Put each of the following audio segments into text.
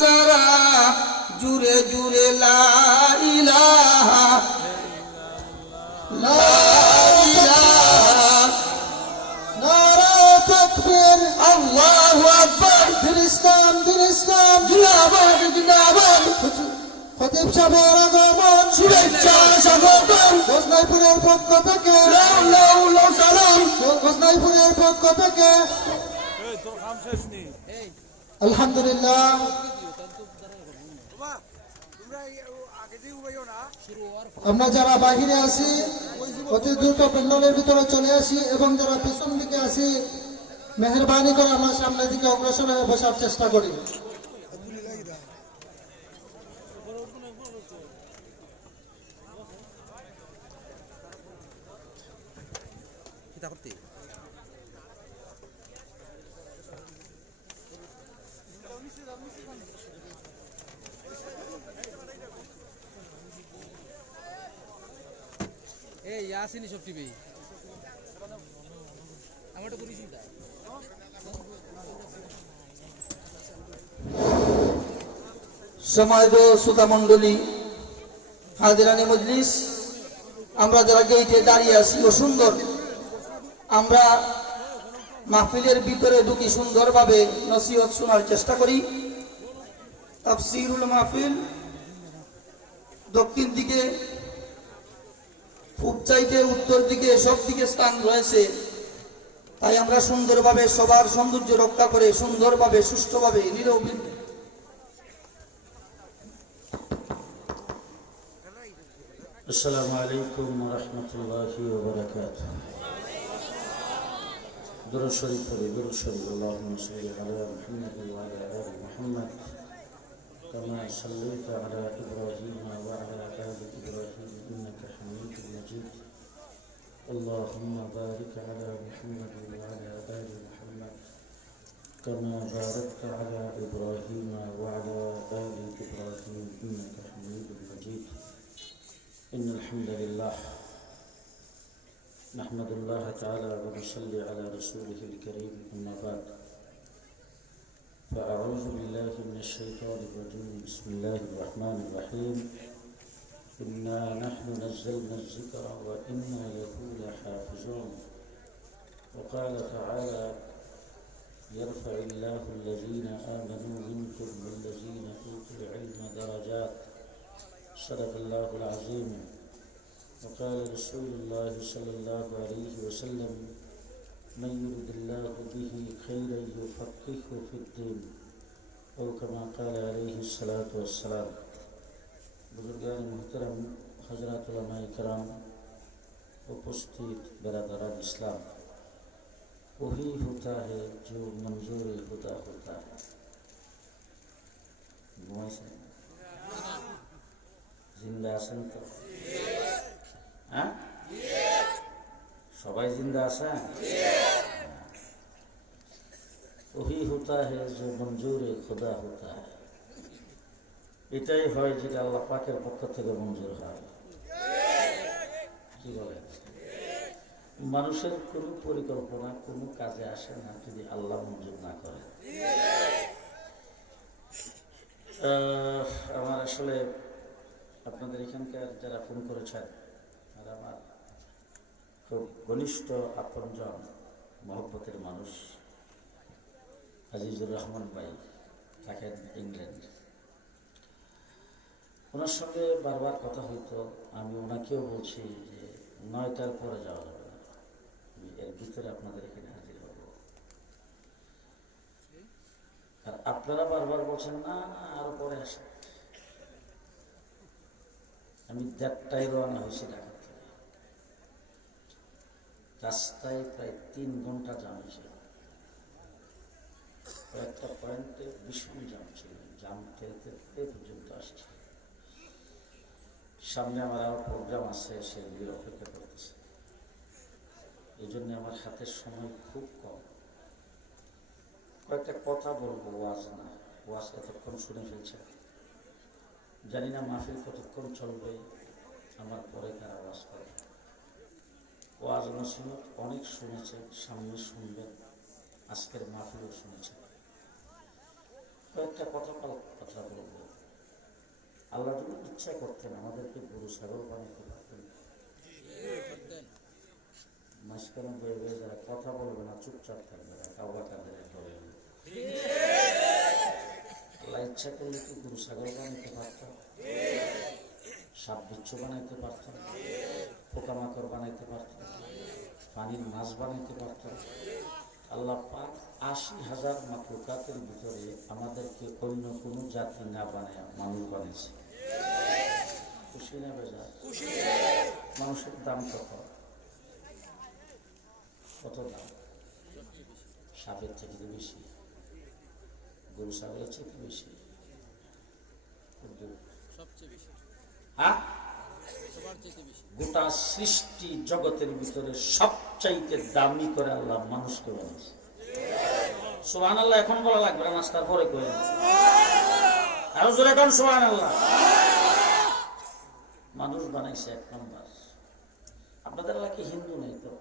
সারা জুড়ে জুড়ে লা ইলাহা লা ইলাহা নারায়ে তাকবীর আল্লাহু আকবার দিন ইসলাম জিন্দাবাদ জিন্দাবাদ খতিব সাহেবের আগমন শুভেচ্ছা স্বাগতম গজনাইপুরের পক্ষ থেকে লাউ লাউ লাউ সালাম গজনাইপুরের পক্ষ থেকে তোর কাম শেষ নেই আলহামদুলিল্লাহ আমরা যারা বাহিরে আছি অতি দ্রুত প্যান্ডেলের ভিতরে চলে আসি এবং যারা পিছন দিকে আছি মেহেরবানি করে আমরা সামনের দিকে অগ্রসর হয়ে বসার চেষ্টা করি। এই আসেনি সব টিভি আমারটা করিস না সম্মানিত শ্রোতা মণ্ডলী, হাজিরানে মজলিস, আমরা যারা গেইটে দাঁড়িয়ে আছি ও সুন্দর আমরা মাহফিলের ভিতরে ঢুকি সুন্দরভাবে নসিহত শোনার চেষ্টা করি। তাফসীরুল মাহফিল দক্ষিণ দিকে, পূব চাইতে উত্তর দিকে, সব দিকে স্থান রয়েছে। তাই আমরা সুন্দরভাবে সবার সৌন্দর্য রক্ষা করে সুন্দরভাবে সুষ্ঠুভাবে নিরবিঘ্নে السلام عليكم ورحمة الله وبركاته. درود شريف درود شريف اللهم صل على محمد وعلى آل محمد كما صليت على إبراهيم وعلى آل إبراهيم إنك حميد مجيد. اللهم بارك على محمد وعلى آل محمد كما باركت على إبراهيم وعلى آل إبراهيم إنك حميد مجيد. إن الحمد لله نحمد الله تعالى ونصلي على رسوله الكريم أما بعد فأعوذ بالله من الشيطان الرجيم بسم الله الرحمن الرحيم إنا نحن نزلنا الذكر وإنا له لحافظون وقال تعالى يرفع الله الذين آمنوا منكم والذين أوتوا العلم درجات صدق الله العظيم. وقال رسول الله صلى الله عليه وسلم من يرد الله به خيرا يفقهه في الدين أو كما قال عليه الصلاة والسلام. बुजुर्गान मुहतरम हजरत उलमाए किराम उपस्थित बरादरान इस्लाम, वही होता है जो मंजूर खुदा होता है। जिंदा आছেন তো? হ্যাঁ, সবাই জিন্দা আছেন? वही होता है जो मंजूर खुदा होता है। এটাই হয় যেটা আল্লাহ পাকের পক্ষ থেকে মঞ্জুর হয়। কি বলেন? মানুষের কোনো পরিকল্পনা কোনো কাজে আসে না যদি আল্লাহ মঞ্জুর না করে। আমার আসলে আপনাদের এখানকার যারা ফোন করেছেন আর আমার খুব ঘনিষ্ঠ আপনজন মহব্বতের মানুষ আজিজুর রহমান ভাই থাকেন ইংল্যান্ড, ওনার সঙ্গে বারবার কথা হইতো। আমি ওনাকেও বলছি যে 9টার পরে যাওয়া যাবে না, আমি এর ভিতরে আপনাদের এখানে হাজির হব। আর আপনারা বারবার বলছেন না না আরো পরে আসেন। আমি 1:30টায় রওনা হয়েছি ঢাকা থেকে। রাস্তায় প্রায় 3 ঘন্টা জাম ছিল, কয়েকটা পয়েন্টে ভীষণ জাম ছিল, জাম ঠেলতে এ পর্যন্ত আসছে। সামনে আমার আরো প্রোগ্রাম আছে, সেগুলি অপেক্ষা করতেছে। এই জন্য আমার হাতের সময় খুব কম। কয়েকটা কথা বলবো, ওয়াজ না। ওয়াজ এতক্ষণ শুনে ফেলছে, জানি না মাহফিল কতক্ষণ চলবে, আমার পরে কারা ওয়াজ করে। ওয়াজ নসিহত অনেক শুনেছে, সামনে শুনবেন, আজকের মাহফিলও শুনেছে। কয়েকটা কথা ইচ্ছা করতেন আমাদেরকে গরু ছাগল বানাইতে পারতেন। মাঝখানে বয়ে বয়ে যারা কথা বলবে না, চুপচাপ থাকবে না, কাউবা কাদের হবে। আল্লাহ ইচ্ছা করলে কি গরু ছাগল বানাইতে পারতাম, সাপ বিচ্ছু বানাইতে পারতাম, পোকামাকড় বানাইতে পারতাম, পানির মাছ বানাইতে পারতাম। আল্লাহ পাক ৮০,০০০ মাখলুকাতের ভিতরে আমাদেরকে অন্য কোনো জাতি না বানায় মানুষ বানিয়েছে। খুশি না বেজার? মানুষের দাম কত? কত দাম? সাপের থেকে বেশি, গরু ছাগলের থেকে বেশি। সবচেয়ে বেশি, হ্যাঁ, সবার চাইতে বেশি। গোটা সৃষ্টি জগতের ভিতরে সবচাইতে দামি করে আল্লাহ মানুষকে বানিয়েছে। সুবহানাল্লাহ এখন বলা লাগবে না, নাস্তার পরে কই আরো জোরে কোন সুবহানাল্লাহ। মানুষ বানাইছে এক নম্বর। আপনাদের এলাকায় হিন্দু নেই তো?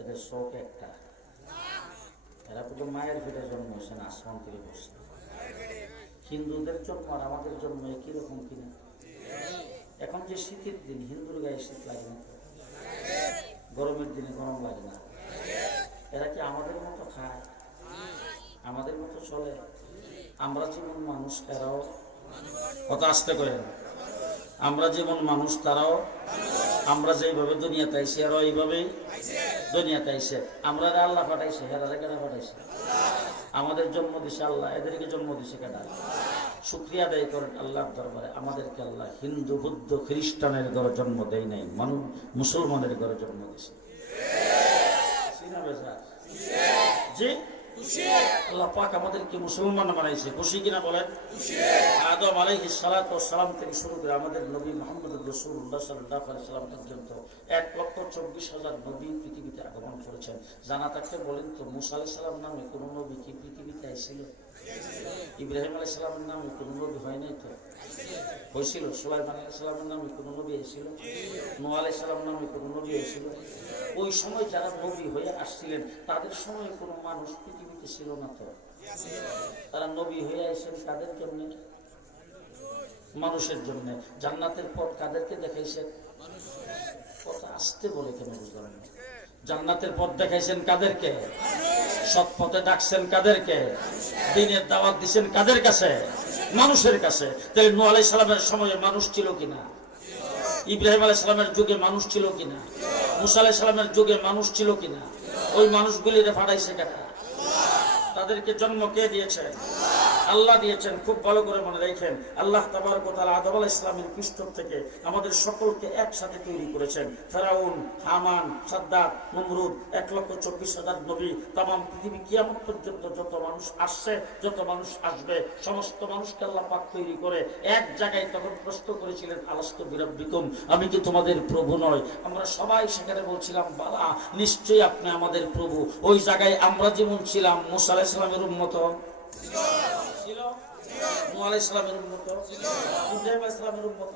এদের শোক একটা, এরা তো মায়ের পেটে জন্ম হয়েছে না, আসমান থেকে বসছে। হিন্দুদের জন্ম আর আমাদের জন্ম একই রকম কিনা? এখন যে শীতের দিন, হিন্দুর গায়ে শীত লাগে না তো? গরমের দিনে গরম লাগে না? এরা কি আমাদের মতো খায়, আমাদের মতো চলে? আমরা যেমন মানুষ এরাও, কত আসতে করে, আমরা যেমন মানুষ তারাও, আমরা যেভাবে দুনিয়াতে আইসি এরাও এইভাবেই দুনিয়াতে আইসে। আমরা আল্লাহ পাঠাইছে, এরা কেনা পাঠাইছে? আমাদের জন্ম দিছে আল্লাহ, এদেরকে জন্ম দিছে কেনা? শুকরিয়া আদায় করেন আল্লাহর দরবারে, আমাদেরকে আল্লাহ হিন্দু বৌদ্ধ খ্রিস্টানের ঘরে জন্ম দেয় নাই, মানুষ মুসলমানের ঘরে জন্ম দিছে। জি, আল্লাহ পাক আমাদেরকে মুসলমান বানাইছে। খুশি কিনা বলেন? আদম আলাইহিস সালাতু ওয়াস সালাম থেকে শুরু করে আমাদের নবী মুহাম্মদ রাসূলুল্লাহ সাল্লাল্লাহু আলাইহি ওয়াসাল্লাম পর্যন্ত ১,২৪,০০০ নবী পৃথিবীতে আগমন করেছেন। জানা থাকলে বলেন তো, মুসা আলাইহিস সালাম নামে কোন নবী কি পৃথিবীতে আইছিল? ইব্রাহিম আলাইহিস সালামের নামে কোন নবী হয় নাই তো? হয়েছিল। সুলাইমান আলাইহিস সালামের নামে কোন নবী আইছিল? নূহ আলাইহিস সালামের নামে কোন নবী আইছিল? ওই সময় যারা নবী হয়ে আসছিলেন তাদের সময় কোনো মানুষ পৃথিবীতে ছিল না তো? তারা নবী হয়ে আসেন কাদের জন্য? মানুষের জন্য। জান্নাতের পথ কাদেরকে দেখাইছেন? কথা আসতে বলে কেন বুঝলাম না? জান্নাতের পথ দেখাইছেন কাদেরকে? সৎ পথে ডাকছেন কাদেরকে? দ্বীনের দাওয়াত দিচ্ছেন কাদের কাছে? মানুষের কাছে। তাহলে নূহ আলাইহিস সালামের সময়ে মানুষ ছিল কিনা? ইব্রাহিম আলাইহিস সালামের যুগে মানুষ ছিল কিনা? মুসা আলাইহিস সালামের যুগে মানুষ ছিল কিনা? ওই মানুষগুলিরে পাঠাইছে কারা? তাদেরকে জন্ম কে দিয়েছেন? আল্লাহ দিয়েছেন। খুব ভালো করে মনে রাখেন, আল্লাহ তাবারক ওয়া তাআলা আদম আলাইহিস সালামের পৃষ্ঠ থেকে আমাদের সকলকে একসাথে তৈরি করেছেন। ফেরাউন, হামান, সাদ্দাত, নমরুদ, ১,২৪,০০০ নবী, তামাম পৃথিবী কিয়ামত পর্যন্ত যত মানুষ আসছে, যত মানুষ আসবে, সমস্ত মানুষকে আল্লাহ পাক তৈরি করে এক জায়গায় তখন প্রশ্ন করেছিলেন, আলাস্তু বিরাব্বিকুম, আমি কি তোমাদের প্রভু নয়? আমরা সবাই সেখানে বলছিলাম, বালা, নিশ্চয়ই আপনি আমাদের প্রভু। ওই জায়গায় আমরা যেমন ছিলাম, মুসা আলাইহিস সালামের উম্মত ছিল, নূহ আলাইহিস সালামের উম্মত ছিল, ইব্রাহিম আলাইহিস সালামের উম্মত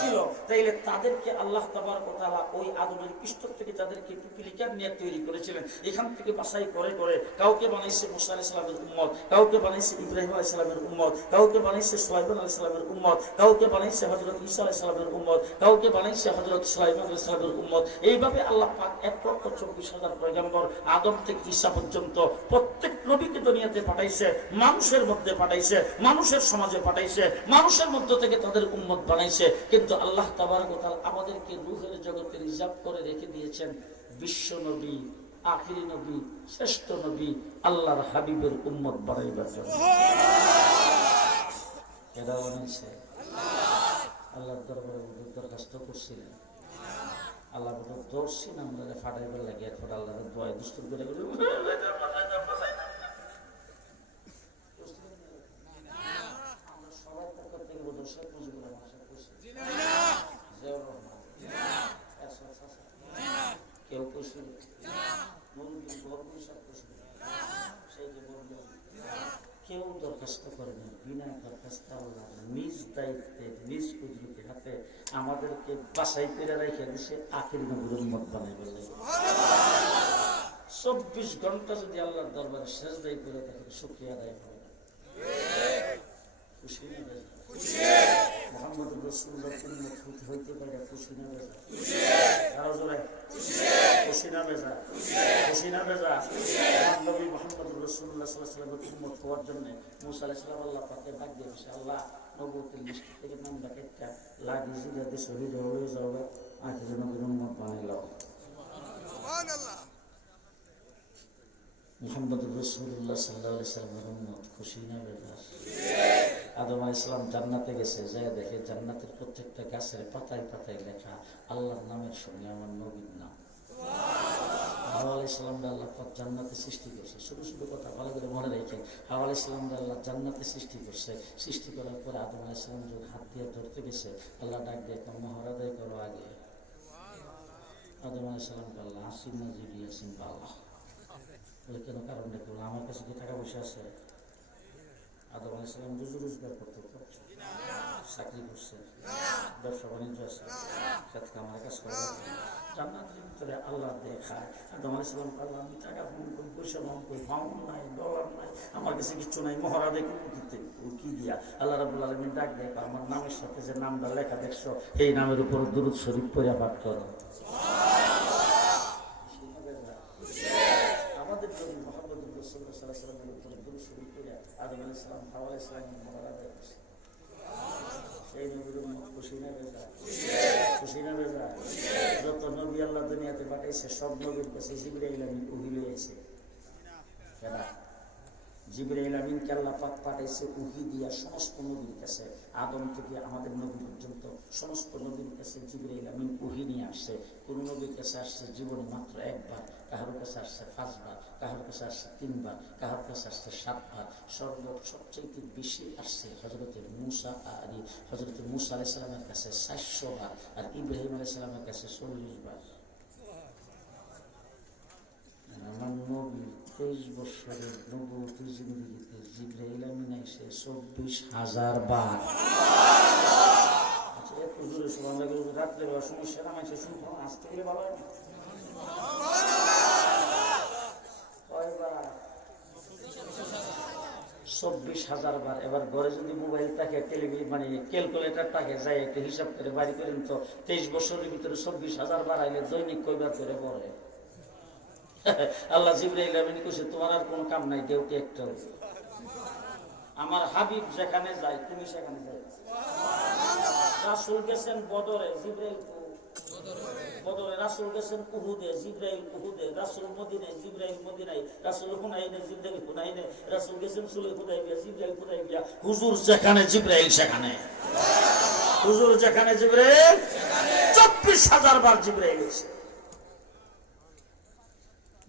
ছিল। তাইলে তাদেরকে আল্লাহ তাবারক ওয়া তাআলা ওই আদমের পৃষ্ঠ থেকে যাদেরকে পিপিলিকার নিয়ে তৈরি করেছিলেন, এখান থেকে বাছাই করে করে কাউকে বানাইছে মুসা আলাইহিস সালামের উম্মত, কাউকে বানাইছে ইব্রাহিম আলাইহিস সালামের উম্মত, কাউকে বানাইছে সুলাইমান আলাইহিস সালামের উম্মত, কাউকে বানাইছে হযরত ঈসা আলাইহিস সালামের উম্মত, কাউকে বানাইছে হযরত সুলাইমান আলাইহিস সালামের উম্মত। এইভাবে আল্লাহ পাক ১,২৪,০০০ পয়গম্বর আদম থেকে ঈসা পর্যন্ত প্রত্যেক নবীকে দুনিয়াতে পাঠাইছে, মানুষের মধ্যে পাঠাইছে, মানুষের সমাজে পাঠাইছে, মানুষের মধ্য থেকে তাদের উম্মত বানাইছে। কিন্তু আল্লাহ তাবারক ওয়া তাআলা আমাদেরকে রূহের জগতে রিজার্ভ করে রেখে দিয়েছেন বিশ্ব নবী, আখিরি নবী, শ্রেষ্ঠ নবী, আল্লাহর হাবিবের উম্মত বানাইবার জন্য। এরা বানাইছে আল্লাহর দরবারে দরখাস্ত করছিলেন, আল্লাহ বলে দর্শি না আমরা ফাটাইবার লাগে, এখন আল্লাহর দোয়া দুষ্টুর করে কেউ কইছিল কেউ দরখাস্ত করে না, বিনা দরখাস্ত আল্লাহ নিজ দায়িত্বে নিজ কুদরতি হাতে আমাদেরকে বাছাই করে রেখে দিছে আখির নবীর উম্মত বানাইবার লাগে। ২৪ ঘন্টা যদি আল্লাহর দরবারে সেজদাই করে থাকে, শুকরিয়া আদায় করে না। খুশি না? খুশি না বেজা? আরো জোরে, খুশি না বেজা? খুশি না বেজা? নবী মুহাম্মদ রাসূলুল্লাহ সাল্লাল্লাহু আলাইহি ওয়াসাল্লামের উম্মত হওয়ার জন্য মুসা আলাইহিস সালাম আল্লাহ পাকে ডাক দিয়ে বসে, আল্লাহ নবুয়তের লিস্ট থেকে নাম ডাকাইটা লাগিয়ে জিরাতে শহীদ হয়ে যাবে, আখিরে নবীর উম্মত বানাইলাম। সুবহানাল্লাহ। মুহাম্মদ রাসূলুল্লাহ সাল্লাল্লাহু আলাইহি ওয়াসাল্লামের উম্মত খুশি না বেজা? আদম আলাইহিস সালাম জান্নাতে গেছে, যায় দেখে জান্নাতের প্রত্যেকটা গাছের পাতায় পাতায় লেখা আল্লাহর নামের সঙ্গে আমার নবীর নাম। হাওয়া আলাইহিস সালামকে আল্লাহ পাক জান্নাতে সৃষ্টি করছে। ছোট ছোট কথা ভালো করে মনে রেখে, হাওয়া আলাইহিস সালামকে আল্লাহ জান্নাতে সৃষ্টি করছে। সৃষ্টি করার পরে আদম আলাইহিস সালাম যখন হাত দিয়ে ধরতে গেছে, আল্লাহ ডাক দিয়ে একটা মহরাদায় করো আগে। আদম আলাইহিস সালামকে আল্লাহ আসিন না জিবি আসিন আল্লাহ বলে, কেন? কারণ দেখো আমার কাছে কি টাকা পয়সা আছে? আদম আলাইহিস সালাম রোজগার করতে তো, চাকরি করছে, ব্যবসা বাণিজ্য আছে, খেত কামার কাজ করা, জান্নাতের ভিতরে আল্লাহ দেখায়। আদম আলাইহিস সালাম আল্লাহ, আমি টাকা ফোন করি, পয়সা ফোন করি, পাউন্ড নাই, ডলার নাই, আমার কাছে কিছু নাই, মহড়া দেখে দিতে কি দিয়া? আল্লাহ রাব্বুল আলামিন ডাক দেয়, আমার নামের সাথে যে নামটা লেখা দেখছো, এই নামের উপর দুরূদ শরীফ পড়ে পাঠ করো। আমাদের নবী মুহাম্মদ রাসূলুল্লাহ সাল্লাল্লাহু আলাইহি ওয়াসাল্লামের উপর দুরূদ শরীফ পড়ে আদম আলাইহিস সালাম, হাওয়া আলাইহিস সালামের মহড়া দেখছে। সেই নবীর উম্মত খুশি না বেজা? খুশি না বেজা? যত নবী আল্লাহ দুনিয়াতে পাঠাইছে সব নবীর কাছে জিবরাইল আমিন ওহী লইছে। কেডা? জিবরাইল আমিনকে আল্লাহ পাক পাঠাইছে ওহী দিয়া সমস্ত নবীর কাছে, আদম থেকে আমাদের নবী পর্যন্ত সমস্ত নবীর কাছে জিবরাইল আমিন ওহী নিয়ে আসছে। কোন নবীর কাছে আসছে জীবনে মাত্র একবার, কাহার কাছে আসছে 5 বার, কাহার কাছে আসছে 3 বার, কাহার কাছে আসছে 7 বার। সবচেয়ে বেশি আসছে হযরতে মূসা আলাইহিস সালামের কাছে 400 বার, আর ইব্রাহিম আলাইহিস সালামের কাছে 40 বার। আমার নবী 23 বছরের নবুয়তি জিন্দেগিতে জিবরাইল আমিন আইছে 24,000 বার। আচ্ছা, এত জোরে সুবহানাল্লাহ বলে রাত্রে সমস্যা না, মাইছে শুনতো আসতে গেলে ভালো হয় না? কয়বার? 24,000 বার। এবার ঘরে যদি মোবাইল থাকে, টেলিভিশন মানে ক্যালকুলেটর থাকে, যাই একটা হিসাব করে বাড়ি করেন তো 23 বছরের ভিতরে 24,000 বার আইলে দৈনিক কয়বার করে পড়ে? আল্লাহ জিবরাইল আমিন কইছে, তোমার আর কোনো কাম নাই, ডিউটি একটাও। আমার হাবিব যেখানে যায় তুমি সেখানে যাই। রাসূল গেছেন বদরে, জিবরাইল বদরে, রাসূল গেছেন উহুদে, জিবরাইল উহুদে, রাসূল মদিনায়, জিবরাইল মদিনায়, রাসূল হুনাইনে, জিবরাইল হুনাইনে, রাসূল গেছেন সুলহ হুদাইবিয়া, জিবরাইল হুদাইবিয়া। হুজুর যেখানে জিবরাইল সেখানে, হুজুর যেখানে জিবরাইল সেখানে। 24,000 বার জিবরাইল এসে।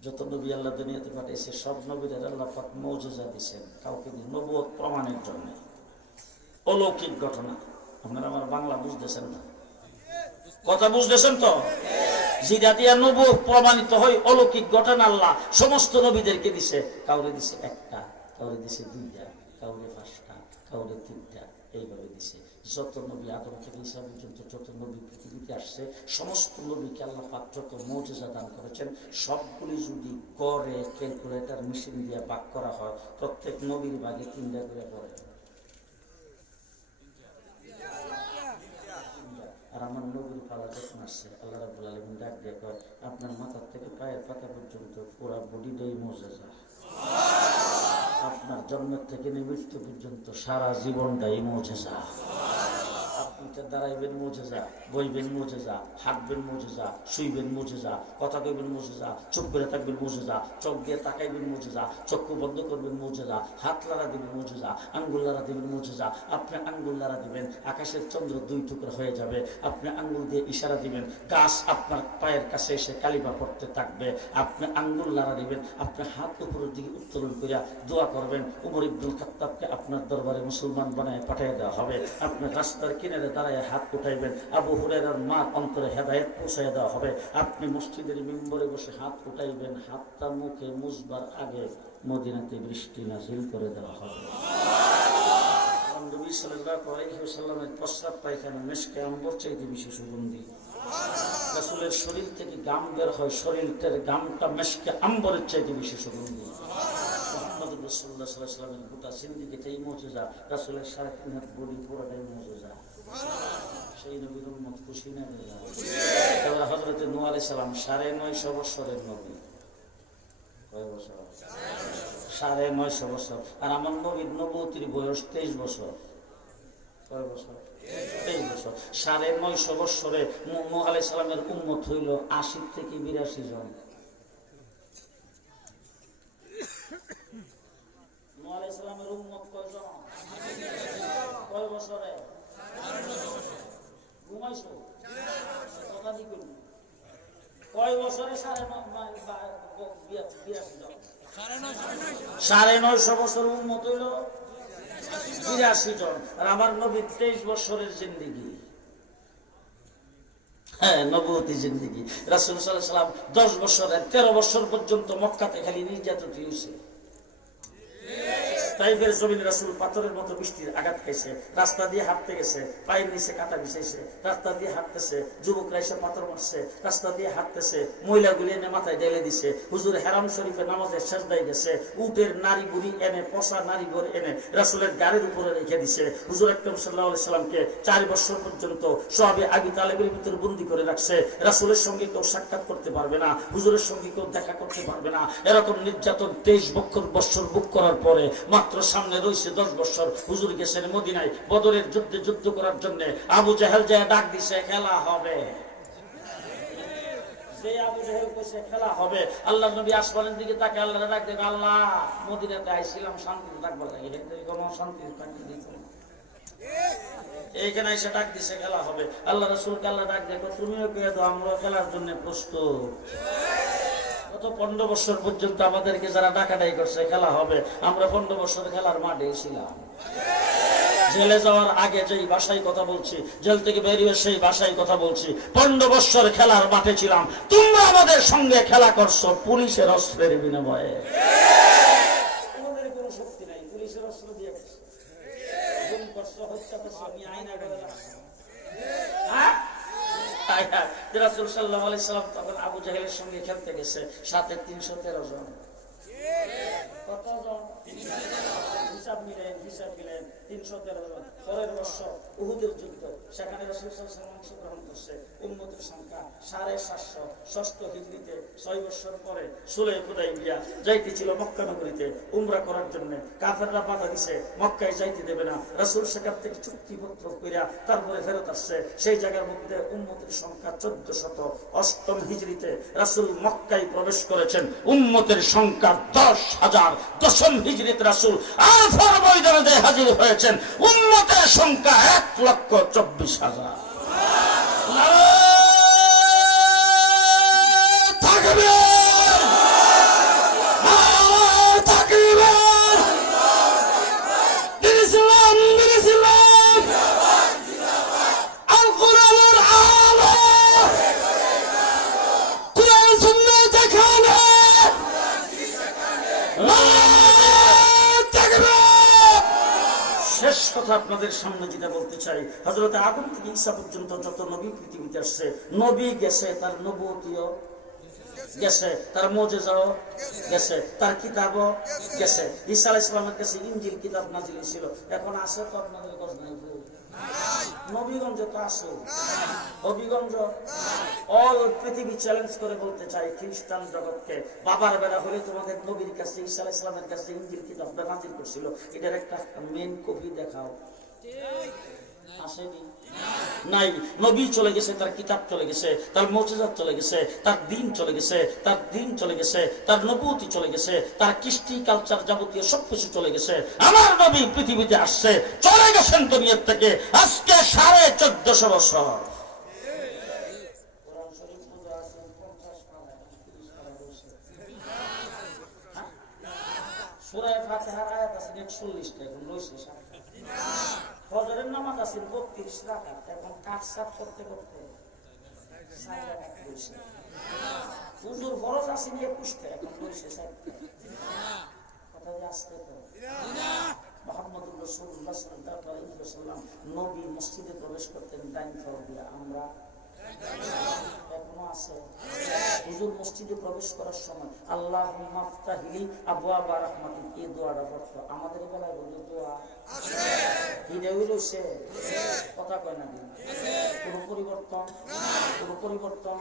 যত নবী আল্লাহ দুনিয়াতে পাঠাইছে সব নবীদের আল্লাহ পাক মুজিজা দিয়েছেন, কাউকে নবুয়ত প্রমাণের জন্য। অলৌকিক ঘটনা। আপনারা আমার বাংলা বুঝতেছেন না? কথা বুঝতেছেন তো? যেটা দিয়া নবুয়ত প্রমাণিত হয়, অলৌকিক ঘটনা আল্লাহ সমস্ত নবীদেরকে দিছে। কাউরে দিছে একটা, কাউরে দিছে 2টা, কাউরে 5টা, কাউরে 3টা, এইভাবে দিছে। যত নবী আদম থেকে ঈসা পর্যন্ত যত নবী পৃথিবীতে আসছে, সমস্ত নবীকে আল্লাহ পাক যত মুজিজা দান করেছেন, সবগুলি যদি গড়ে ক্যালকুলেটর মেশিন দিয়ে ভাগ করা হয়, প্রত্যেক নবীর ভাগে 3টা করে পড়ে। আর আমার নবীর পালা যখন আসছে, আল্লাহ রাব্বুল আলামিন ডাক দিয়ে কয়, আপনার মাথার থেকে পায়ের পাতা পর্যন্ত পুরা বডিটাই মুজিজা। আপনার জন্মের থেকে মৃত্যু পর্যন্ত সারা জীবনটাই মুজিজা। আপনি দাঁড়াইবেন মুজিজা, বইবেন মুজিজা, হাঁটবেন মুজিজা, শুইবেন মুজিজা, কথা কইবেন মুজিজা, চুপ করে থাকবেন মুজিজা, চোখ দিয়ে তাকাইবেন মুজিজা, চক্ষু বন্ধ করবেন মুজিজা, হাত লাড়া দিবেন মুজিজা, আঙ্গুল লাড়া দিবেন মুজিজা। আপনি আঙ্গুল লাড়া দিবেন, আকাশের চন্দ্র 2 টুকরা হয়ে যাবে। আপনি আঙ্গুল দিয়ে ইশারা দিবেন, গাছ আপনার পায়ের কাছে এসে কালিমা পড়তে থাকবে। আপনি আঙ্গুল লাড়া দিবেন, আপনি হাত উপরের দিকে উত্তোলন করিয়া দোয়া করবেন। উমর ইবনুল খাত্তাবকে আপনার দরবারে মুসলমান বানায় পাঠিয়ে দেওয়া হবে। আপনি রাস্তার কিনারে দাঁড়ায় হাত উঠাইবেন, আবু হুরায়রার মার অন্তরে হেদায়েত পৌঁছায় দেওয়া হবে। আপনি মসজিদের মিম্বরে বসে হাত উঠাইবেন, হাতটা মুখে মুছবার আগে মদিনাতে বৃষ্টি নাজিল করে দেওয়া হবে। নবী সাল্লাল্লাহু আলাইহি ওয়াসাল্লামের প্রস্রাব পায়খানা মিশকে আম্বর চাইতে বেশি সুগন্ধি। রাসূলের শরীর থেকে গাম বের হয়, শরীরের গামটা মিশকে আম্বরের চাইতে বেশি সুগন্ধি। মুহাম্মদ রাসূলুল্লাহ সাল্লাল্লাহু আলাইহি ওয়াসাল্লামের গোটা জিন্দেগিটাই মুজিজা, রাসূলের 3.5 হাত বডি পুরোটাই মুজিজা। সেই নবীর উম্মত খুশি না বেজার? এবার হযরত নূহ আলাইহিস সালাম 950 বছরের নবী। কয় বছর? 950 বছর। আর আমার নবীর নবুয়তির বয়স 23 বছর। কয় বছর? 23 বছর। 950 বছরে নূহ আলাইহিস সালামের উম্মত হইল 80 থেকে 82 জন। নূহ আলাইহিস সালামের উম্মত কয়জন? কয় বছরে? ঘুমাইছো? কথা দি কইনি। কয় বছরে 950 বছর উম্মত হইল 82 জন। আর আমার নবীর 23 বছরের জিন্দেগি। হ্যাঁ, নবুয়তি জিন্দেগি। রাসূল সাল্লাল্লাহু আলাইহি ওয়াসাল্লাম 10 বছর 13 বছর পর্যন্ত মক্কাতে খালি নির্যাতন হয়েছে। তাইফের জমিনে রাসূল পাথরের মতো বৃষ্টির আঘাত খাইছে, রাস্তা দিয়ে হাঁটতে গেছে, পায়ের নিচে কাঁটা বিছাইছে, রাস্তা দিয়ে হাঁটতেছে, যুবকরা এসে পাথর মারছে, রাস্তা দিয়ে হাঁটতেছে, মহিলাগুলি এনে মাথায় ঢেলে দিছে, হুজুর হেরাম শরীফে নামাজের সেজদায় গেছে, উটের নারী বুড়ি এনে, পচা নারী বুড়ি এনে রাসূলের গাড়ির উপরে রেখে দিছে। হুজুর আকরাম সাল্লাল্লাহু আলাইহি সাল্লামকে 4 বছর পর্যন্ত সাহাবে আবি তালেবের ভিতর বন্দী করে রাখছে। রাসূলের সঙ্গে কেউ সাক্ষাৎ করতে পারবে না, হুজুরের সঙ্গে কেউ দেখা করতে পারবে না। এরকম নির্যাতন 23 বছর বুক করার পরে মাত্র সামনে রয়েছে 10 বছর। হুজুর গেছেন মদিনায় বদরের যুদ্ধে যুদ্ধ করার জন্য। আবু জাহেল যায় ডাক দিছে, খেলা হবে। যে আবু জাহেল কইছে খেলা হবে, আল্লাহর নবী আসমানের দিকে তাকে আল্লাহর ডাক দেন, আল্লাহ মদিনাতে আইছিলাম শান্তিতে থাকবার লাগে, এখানে কোনো শান্তিতে থাকতে দিত না। এইখানে এসে ডাক দিছে খেলা হবে। আল্লাহ রাসূলকে আল্লাহ ডাক দেখো, তুমিও কয়ে দাও আমরা খেলার জন্য প্রস্তুত। গত 15 বছর পর্যন্ত আমাদেরকে যারা ডাকাডাকি করছে খেলা হবে, আমরা 15 বছর খেলার মাঠে ছিলাম। জেলে যাওয়ার আগে যেই ভাষায় কথা বলছি, জেল থেকে বেরিয়ে সেই ভাষায় কথা বলছি, 15 বছর খেলার মাঠে ছিলাম। তোমরা আমাদের সঙ্গে খেলা করছো পুলিশের অস্ত্রের বিনিময়ে। তোমাদের কোনো শক্তি নাই, পুলিশের অস্ত্র দিয়ে গুম করছো, হত্যা করছো, আমি আইনা করে রাখছি। রাসূল সাল্লাল্লাহু আলাইহি সাল্লাম তখন আবু জাহেলের সঙ্গে খেলতে গেছে, সাথে 313 জন। কত জন? হিসাব মিলেন 313 জন। পরের বছর উহুদের যুদ্ধ, সেখানে রাসূল সাল্লাল্লাহু আলাইহি সাল্লাম অংশগ্রহণ করছে। উম্মতের সংখ্যা 750। ষষ্ঠ হিজরিতে 6 বছর পরে সুলহ হুদাইবিয়া যাইতে ছিল মক্কা নগরীতে উমরা করার জন্য। কাফেররা বাধা দিছে, মক্কায় যাইতে দেবে না। রাসূল সেখান থেকে চুক্তিপত্র কইরা তারপরে ফেরত আসছে। সেই জায়গার মধ্যে উম্মতের সংখ্যা 1400। অষ্টম হিজরিতে রাসূল মক্কায় প্রবেশ করেছেন, উম্মতের সংখ্যা 10,000। দশম হিজরিতে রাসূল আরফার ময়দানে হাজির হয়েছেন, উম্মতের সংখ্যা 1,24,000। শেষ কথা আপনাদের সামনে যেটা বলতে চাই, হযরত আদম থেকে ঈসা পর্যন্ত যত নবী পৃথিবীতে আসছে, নবী গেছে, তার নবুয়তিও গেছে, তার মুজিজাও গেছে, তার কিতাবও গেছে। ঈসা আলাইহিস সালামের কাছে ইনজিল কিতাব নাজিল ছিল, এখন আছে তো আপনাদের কাছে নাই। নবীগঞ্জ তো আছে, হবিগঞ্জ। অল পৃথিবী চ্যালেঞ্জ করে বলতে চাই খ্রিস্টান জগৎকে, বাবার বেলা হলে তোমাদের নবীর কাছে ঈসা আলাইহিস সালামের কাছে ইনজিল কিতাবটা নাজিল করছিল, এটার একটা মেন কপি দেখাও। আসেনি? নাই। নবী চলে গেছে, তার কিতাব চলে গেছে, তার মুজিজাত চলে গেছে, তার দিন চলে গেছে, তার দিন চলে গেছে, তার নবুয়তি চলে গেছে, তার কৃষ্টি কালচার যাবতীয় সবকিছু চলে গেছে। আমার নবী পৃথিবীতে আসছে, চলে গেছেন দুনিয়ার থেকে আজকে 1450 বছর। সূরা ফাতিহার আয়াত আছে 41টা, এখন রয়েছে 7টা। ফজরের নামাজ আছে 32 রাকাত, এখন কাজ সাফ করতে করতে 4 রাকাত রয়েছে। হুজুর ফরজ আছে 21টা, এখন রয়েছে 4টা। কথা যে আসতে তো মুহাম্মদুর রাসূলুল্লাহ সাল্লাল্লাহু আলাইহি ওয়াসাল্লাম নবী মসজিদে প্রবেশ করতেন ডাইন পা দিয়ে, আমরা এখন এখনো আছে। হুজুর মসজিদে প্রবেশ করার সময় আল্লাহুম্মা আফতাহলি আবওয়াবা রাহমাতিক এই দোয়াটা পড়তো। আমাদের বেলায় বলতো দোয়া আছে, এটা হইল সে কথা কয় না দিন কোনো পরিবর্তন কোনো পরিবর্তন।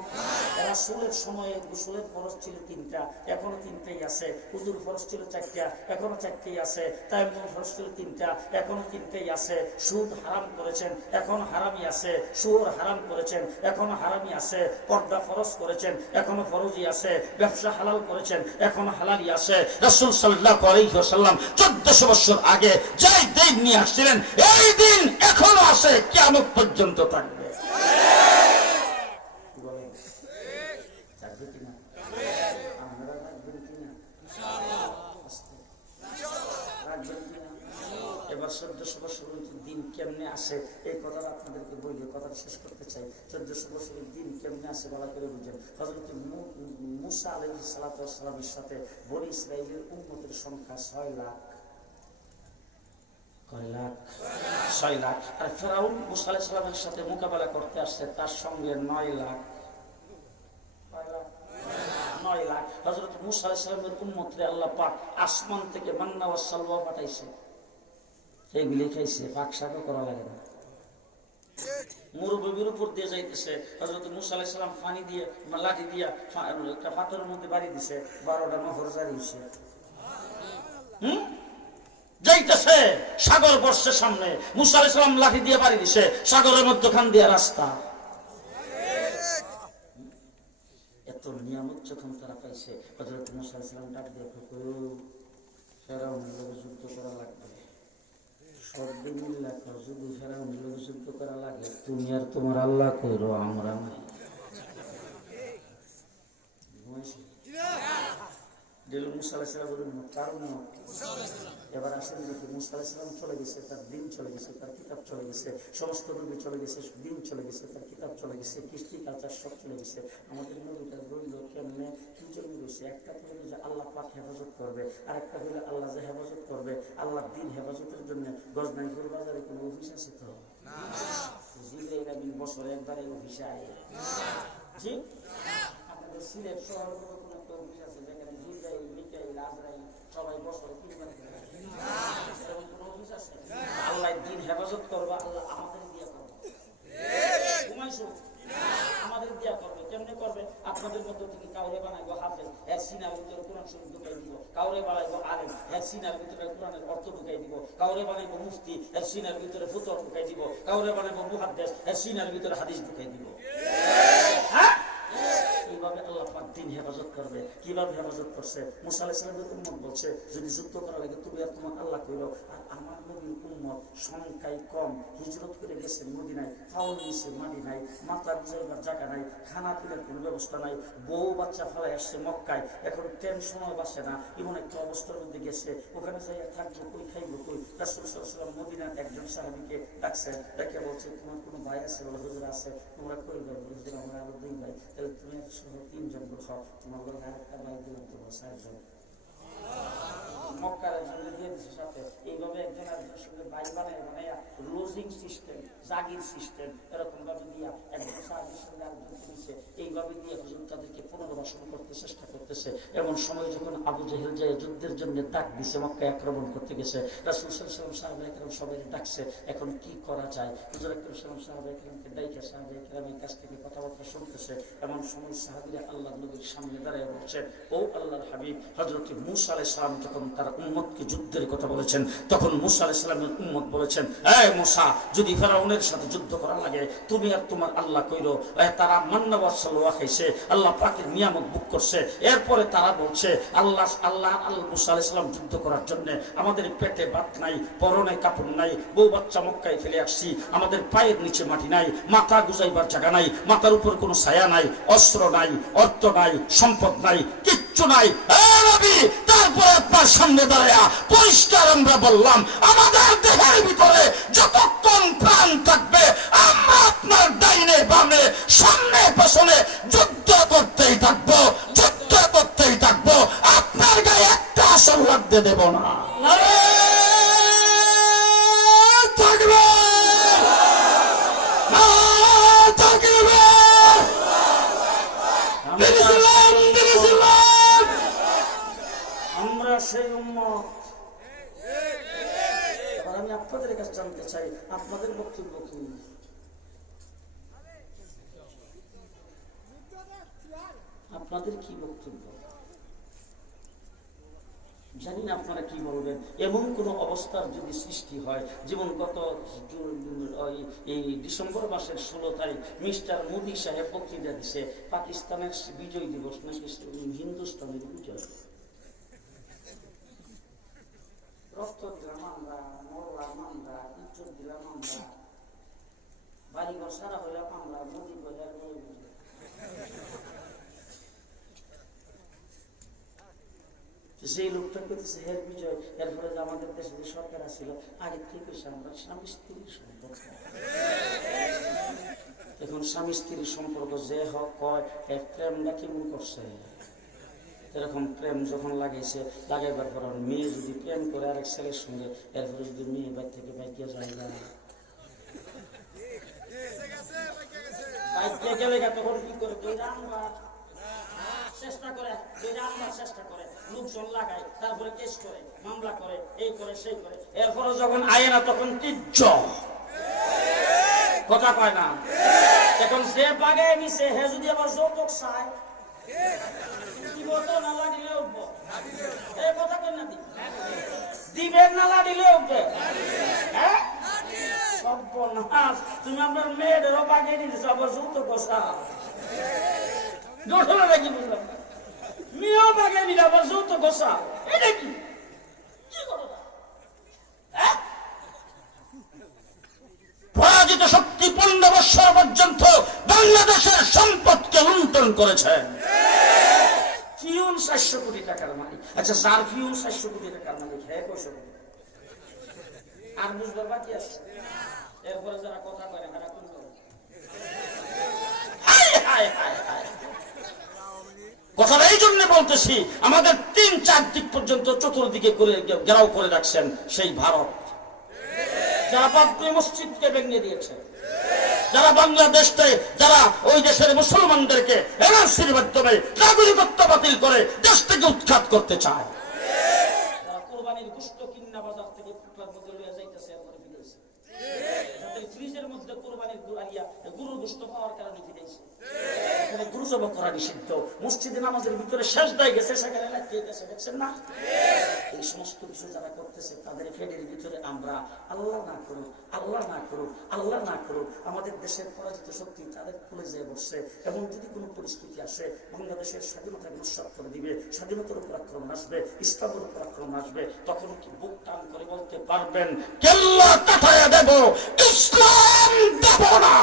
রাসূলের সময়ে গোসলের ফরজ ছিল 3টা, এখনো 3টাই আছে। হুজুর ফরজ ছিল 4টা, এখনো 4টাই আছে। তায়াম্মুম ফরজ ছিল 3টা, এখনো 3টাই আছে। সুদ হারাম করেছেন, এখন হারামই আছে। সুর হারাম করেছেন, এখনো হারামই আছে। পর্দা ফরজ করেছেন, এখনো ফরজই আছে। ব্যবসা হালাল করেছেন, এখনো হালালই আছে। রাসূল সাল্লাল্লাহু আলাইহি ওয়াসাল্লাম 1400 বছর আগে যেই দিন নিয়ে আসছিলেন এই দিন এখনো আছে, কিয়ামত পর্যন্ত থাকবে। কি বলেন? থাকবে কিনা? আমরা রাখবেন কিনা? রাখবেন কিনা? এবার 1400 বছরের দিন কেমনে আসে এই কথাটা আপনাদেরকে বললে কথাটা শেষ করতে চাই। 1400 বছরের দিন কেমনে আসে বলা করে বুঝেন। হযরত মূসা আলাইহিস সালাতু ওয়াস সালামের সাথে বনী ইসরাঈলের উম্মতের সংখ্যা 6 লাখ। কয় লাখ? 6 লাখ। আর ফেরাউন মূসা আলাইহিস সালামের সাথে মোকাবেলা করতে আসছে তার সঙ্গে 9 লাখ। কয় লাখ? 9 লাখ। হযরত মূসা আলাইহিস সালামের উম্মতরে আল্লাহ পাক আসমান থেকে মান্না ওয়াস সালওয়া পাঠাইছে, সেগুলি খাইছে, পাক শাকও করা লাগে না। মরুভূমির উপর দিয়ে যাইতেছে, হযরত মূসা আলাইহিস সালাম পানি দিয়ে লাঠি দিয়া একটা পাথরের মধ্যে বাড়ি দিছে, 12টা নহর জারি হইছে। যাইতেছে সাগর বর্ষের সামনে, মূসা আলাইহিস সালাম লাঠি দিয়ে বাড়ি দিছে, সাগরের মধ্যখান দিয়ে রাস্তা। এত নিয়ামত যখন তারা পাইছে, হযরত মূসা আলাইহিস সালাম ডাক দিয়ে ফেরাউনের লগে যুদ্ধ করা লাগবে। যদি ফেরাউনের লগে যুদ্ধ করা লাগে তুমি আর তোমার আল্লাহ কইরো, আমরা নাই। মূসা আলাইহিস সালামের কারণ এবার আসেন দেখি, মূসা আলাইহিস সালাম চলে গেছে, তার দিন চলে গেছে, তার কিতাব চলে গেছে, সমস্ত নবী চলে গেছে, দিন চলে গেছে, তার কিতাব চলে গেছে, কৃষ্টি কালচার সব চলে গেছে। আমাদের নবীটা রইল কেমনে? কি জন্য রয়েছে? একটা তো হলো যে আল্লাহ পাক হেফাজত করবে, আর একটা হলো আল্লাহ যে হেফাজত করবে, আল্লাহ দিন হেফাজতের জন্য গজনাইপুর বাজারে কোনো অফিস আছে তো? জিবরাইল আমিন বছরে একবার এই অফিসে আয়। জি, আপনাদের সিলেট শহরে কোনো একটা অফিস আছে যেখানে জিবরাইল, মিকাইল, আজরাইল সবাই বছরে 3বার করে আসে? এরকম কোনো অফিস আছে? আল্লাহ দিন হেফাজত করবে, আল্লাহ আমাদের দিয়া করবে। ঘুমাইছো? আমাদের দিয়া করবে। কেমনে করবে? আপনাদের মধ্যে থেকে কাউরে বানাইবো হাফেজ, এর সিনার ভিতরে কোরআন শরীফ ঢুকাই দিব। কাউরে বানাইবো আলেম, এর সিনার ভিতরে কোরআনের অর্থ ঢুকাই দিব। কাউরে বানাইবো মুফতি, এর সিনার ভিতরে ফতোয়া ঢুকাই দিব। কাউরে বানাইবো মুহাদ্দিস, এর সিনার ভিতরে হাদিস ঢুকাই দিব। হ্যাঁ, এইভাবে আল্লাহ পাক দিন হেফাজত করবে। কিভাবে হেফাজত করছে? মূসা আলাইহিস সালামের উম্মত বলছে যদি যুদ্ধ করা লাগে তুমি আর তোমার আল্লাহ কইরো। আর আমার নবীর উম্মত সংখ্যায় কম, হিজরত করে গেছে মদিনায়, পাও নিয়েছে মাদিনায়, মাথা বুঝাইবার জায়গা নাই, খানা পিনার কোনো ব্যবস্থা নাই, বউ বাচ্চা ফেলাই আসছে মক্কায়, এখন টেনশনও বাসে না, এমন একটা অবস্থার মধ্যে গেছে। ওখানে যাইয়া থাকবো কই, খাইবো কই? রাসূল সাল্লাল্লাহু আলাইহি ওয়াসাল্লাম মদিনার একজন সাহাবীকে ডাকছে, ডেকে বলছে তোমার কোনো ভাই আছে? বলে হুজুর আছে। তোমরা কই ভাই? হুজুর আমরা আরো 2 ভাই। তাহলে তুমি সহ 3 জন খাও, তোমার লোক আরেকটা ভাই দিলাম, তোমার 4 জন। মক্কার একজনকে দিয়ে দিচ্ছে সাথে। এইভাবে একজন একজনের সঙ্গে ভাই বানাইয়া লজিং সিস্টেম, জাগির সিস্টেম এরকম ভাবে দিয়া একজন সাহাবীর সঙ্গে আরেকজন দিচ্ছে। এইভাবে দিয়ে হুজুর তাদেরকে পুনর্বাসন করতে চেষ্টা করতেছে। এমন সময় যখন আবু জেহেল যায় যুদ্ধের জন্য ডাক দিছে, মক্কায় আক্রমণ করতে গেছে, রাসূল সাল্লাল্লাহু আলাইহি ওয়াসাল্লাম সাহাবায়ে কেরাম সবাই ডাকছে, এখন কি করা যায়? হুজুর আকরাম সাল্লাল্লাহু সাহাবায়ে কেরামকে ডাইকা সাহাবায়ে কেরামের কাছ থেকে কথাবার্তা শুনতেছে। এমন সময় সাহাবীরা আল্লাহর নবীর সামনে দাঁড়িয়ে বলছেন, ও আল্লাহর হাবিব, হযরত মূসা আলাইহিস সালাম যখন তার উম্মতকে যুদ্ধের কথা বলেছেন, তখন মূসা আলাইহিস সালামের উম্মত বলেছেন, এই মূসা, যদি ফেরাউনের সাথে যুদ্ধ করা লাগে তুমি আর তোমার আল্লাহ কইরো। তারা মান্না ওয়া সালওয়া খাইছে, আল্লাহ পাকের নিয়ামত ভোগ করছে। এরপরে তারা বলছে আল্লাহ মূসা আলাইহিস সালাম যুদ্ধ করার জন্য আমাদের পেটে ভাত নাই, পরনে কাপড় নাই, বউ বাচ্চা মক্কায় ফেলে আসছি, আমাদের পায়ের নিচে মাটি নাই, মাথা গুজাইবার জায়গা নাই, মাথার উপর কোনো ছায়া নাই, অস্ত্র নাই, অর্থ নাই, সম্পদ নাই, কিচ্ছু নাই। তারপরে আপনার সামনে দাঁড়ায়া পরিষ্কার আমরা বললাম, আমাদের দেহের ভিতরে যতক্ষণ প্রাণ থাকবে আমরা আপনার ডাইনে বামে সামনে পেছনে যুদ্ধ করতেই থাকবো, যুদ্ধ করতেই থাকবো, আপনার গায়ে একটা আসল লাগতে দেব না। সেই উম্মত। এবার আমি আপনাদের কাছে জানতে চাই, আপনাদের বক্তব্য কি? আপনাদের কি বক্তব্য? জানি না আপনারা কি বলবেন। এমন কোন অবস্থার যদি সৃষ্টি হয়, যেমন গত এই ডিসেম্বর মাসের 16 তারিখ মিস্টার মোদী সাহেব বক্তৃতা দিছে, পাকিস্তানের বিজয় দিবস নাকি হিন্দুস্তানের বিজয়। রক্ত দিলাম আমরা, মরলাম আমরা, ইজ্জত দিলাম আমরা, বাড়িঘর সারা হইলাম আমরা, মোদী বলে যে লোকটা করতেছে হের বিজয়। এরপরে যে আমাদের দেশে যে সরকার আছিল আগে থেকে আমরা স্বামী স্ত্রীর সম্পর্ক, এখন স্বামী স্ত্রীর সম্পর্ক যে হোক কয় এক প্রেমটা কেমন করছে। এরকম প্রেম যখন লাগাইছে, লাগাইবার পর মেয়ে যদি প্রেম করে আরেক ছেলের সঙ্গে, এরপরে যদি মেয়ে বাইর থেকে বাইকে যায় না, বাইকে গেলে তখন কি করে চেষ্টা করে, চেষ্টা করে, লোকজন লাগায়, তারপরে কেস করে, মামলা করে, এই করে সেই করে, এরপরে যখন আয় না তখন তির্য কথা কয় না। এখন সে বাগায় নিছে, হে যদি আবার যৌতুক চায়, না লাগিলে উঠবো, এই কথা কই না, দিবেন না লাগিলে উঠবে। হ্যাঁ, তুমি আপনার মেয়েদেরও বাগিয়ে নিয়েছ, আবার যৌতুক চাও। ঘটনাটা কি বুঝলাম না? মেয়েও বাগে নিলে আবার যৌতুক চাও, এটা কি ঘটনা? পরাজিত শক্তি 15 বছর পর্যন্ত বাংলাদেশের সম্পদকে লুণ্ঠন করেছেন। ফিউন 700 কোটি টাকার মালিক। আচ্ছা, যার ফিউন 700 কোটি টাকার মালিক, হ্যাঁ 500 কোটি আর বুঝবার বাকি আছে। এরপরে যারা কথা করে তারা কোন করে? কথাটা এই জন্য বলতেছি, আমাদের 3-4 দিক পর্যন্ত চতুর্দিকে করে ঘেরাও করে রাখছেন সেই ভারত, যারা বাবরি মসজিদকে ভেঙে দিয়েছে, যারা বাংলাদেশে, যারা ওই দেশের মুসলমানদেরকে এনআরসির মাধ্যমে নাগরিকত্ব বাতিল করে দেশ থেকে উৎখাত করতে চায়, যারা কোরবানির গোশত কিনা বাজার থেকে ফুটলার মধ্যে লইয়া যাইতেছে, এরপরে ফিরেছে, যাদের ফ্রিজের মধ্যে কোরবানির গরুর গোশত পাওয়ার কারণে ফিরেছে, এখানে গরু জবাই করা নিষিদ্ধ, মসজিদে নামাজের ভিতরে সেজদায় গেছে, সেখানে লাগিয়ে গেছে, দেখছেন না? এই সমস্ত কিছু যারা করতেছে তাদের ফেডের ভিতরে আমরা আল্লাহ না করুক, আল্লাহ না করুক, আল্লাহ না করুক, আমাদের দেশের পরাজিত শক্তি তাদের খুলে যেয়ে বসছে। এবং যদি কোনো পরিস্থিতি আসে, বাংলাদেশের স্বাধীনতাকে উৎসব করে দিবে, স্বাধীনতার উপর আক্রমণ আসবে, ইসলামের উপর আক্রমণ আসবে, তখন কি বুক টান করে বলতে পারবেন কেল্লা কাটায়া দেব, ইসলাম দেব না?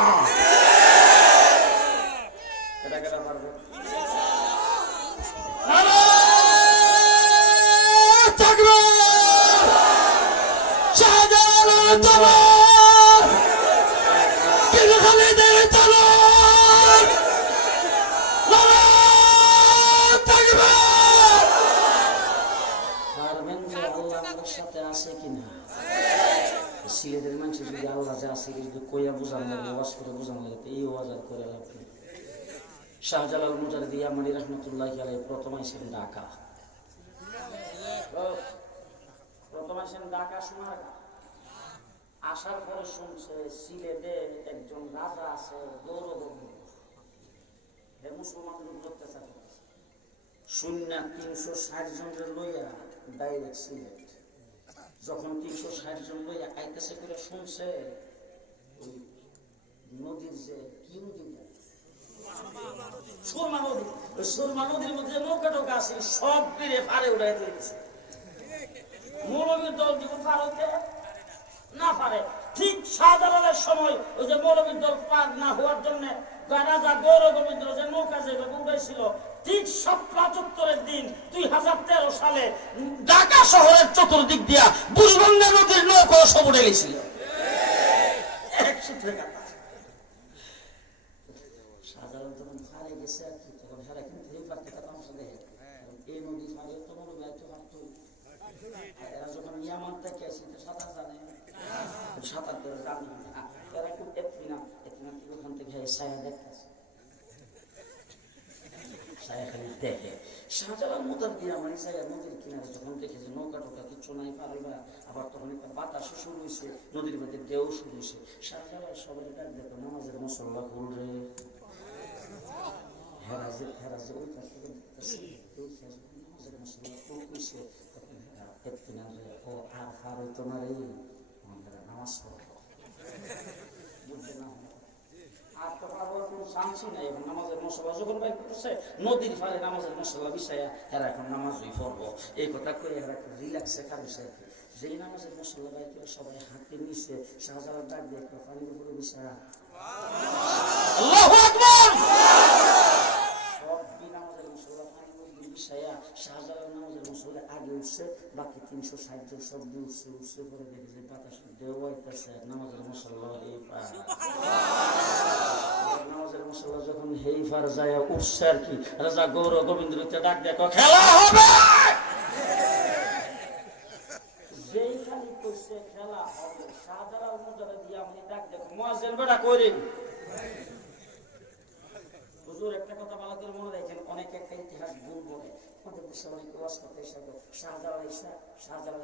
এটা কেটা পারবে? সিলেটের মানুষ যদি আল্লাহ যা আছে যদি কইয়া বোঝান লাগে, ওয়াজ করে বোঝান লাগে, এই ওয়াজ আর করে লাগবে। শাহজালাল মুজাহিদি আমানি রহমতুল্লাহ আলাইহি প্রথম আইসেন ঢাকা, প্রথম আইসেন ঢাকা শোনার আসার পরে শুনছে সিলেটে একজন রাজা আছে, গৌরবর্ণ, হে মুসলমানদের উপর অত্যাচার করতেছে, শূন্য 360 জনের লইয়া ডাইরেক্ট সিলেট। যখন 360 জন লইয়া আইতেছে করে শুনছে, নদীর যে কি নদী, সুরমা নদী, ওই সুরমা নদীর মধ্যে নৌকা টোকা আছে, সব তীরে পারে উঠাই দিয়েছে। মৌলবীর দল যখন পার হইতে না পারে, ঠিক শাহজালালের সময় ওই যে মৌলবীর দল পার না হওয়ার জন্য রাজা গৌরগোবিন্দ যে নৌকা যেভাবে উঠেছিল, ঠিক শাপলা চত্বরের দিন 2013 সালে ঢাকা শহরের চতুর্দিক দিয়া বুড়িগঙ্গা নদীর নৌকা সব উঠে গেছিল এক সূত্রে কাটা। শাহজালাল যখন পারে গেছে আর কি, তখন সারা কিন্তু এই পারতে তামাশা দেখে, এই নদী পারে তো মনে গাইতে পারতো। এরা যখন ইয়ামান থেকে আসি সাঁতার জানে, সাঁতার করে জানি না, এরা খুব এতমিনা ওখান থেকে ছায়া দেখতেছে, ছায়া খালি দেখে। শাহজালাল মোতার দিয়ে আমার ইসাইয়া নদীর কিনারে যখন দেখে যে নৌকা টোকা কিচ্ছু নাই পারবা, আবার তখন একটা বাতাসও শুরু হয়েছে, নদীর মধ্যে ঢেউ শুরু হয়েছে। শাহজালাল সবাই ডাক দেখো নামাজের মুসল্লা খুল রে। হেরাজে হেরাজে ওই কাছ থেকে দেখতেছে নামাজের মুসল্লা খুল কইছে, তখন হেরা এতদিন রে ও আর ফার হইতো না রে, আমাদের নামাজ পড়ো বুঝছে না। আর তো আবার কোনো চান্সই নাই, এখন নামাজের মশলা যখন বাইর করতেছে নদীর ফারে নামাজের মশলা বিছাইয়া হেরা এখন নামাজই পড়বো, এই কথা করে হেরা রিল্যাক্সে কারুছে আর কি। যেই নামাজের মশলা বাইর করে সবাই হাতে নিচ্ছে, শাহজালাল ডাক দিয়ে একটা পানির উপরে বিছায়া আল্লাহু আকবার, সব নামাজের মশলা পানির মধ্যে বিছাইয়া শাহজালাল নামাজের মশলা আগে উঠছে, বাকি 360 জন সব দিয়ে উঠছে। উঠছে পরে দেখে যে বাতাসে ঢেউ আইতেছে, নামাজের মশলা এই পা নামাজের মশলা যখন হেই ফার যায় উঠছে আর কি, রাজা গৌর গোবিন্দকে ডাক দেখো খেলা হবে। যেই খালি কইছে খেলা হবে, শাহজালাল মুজারে দিয়ে আমি ডাক দেখো মুয়াজ্জিন বেটা কইরেন। হুজুর একটা কথা ভালো করে মনে রাখেন, অনেক একটা ইতিহাস ভুল বলে আমাদের দেশে অনেক ওয়াজ করতে এসে শাহজালাল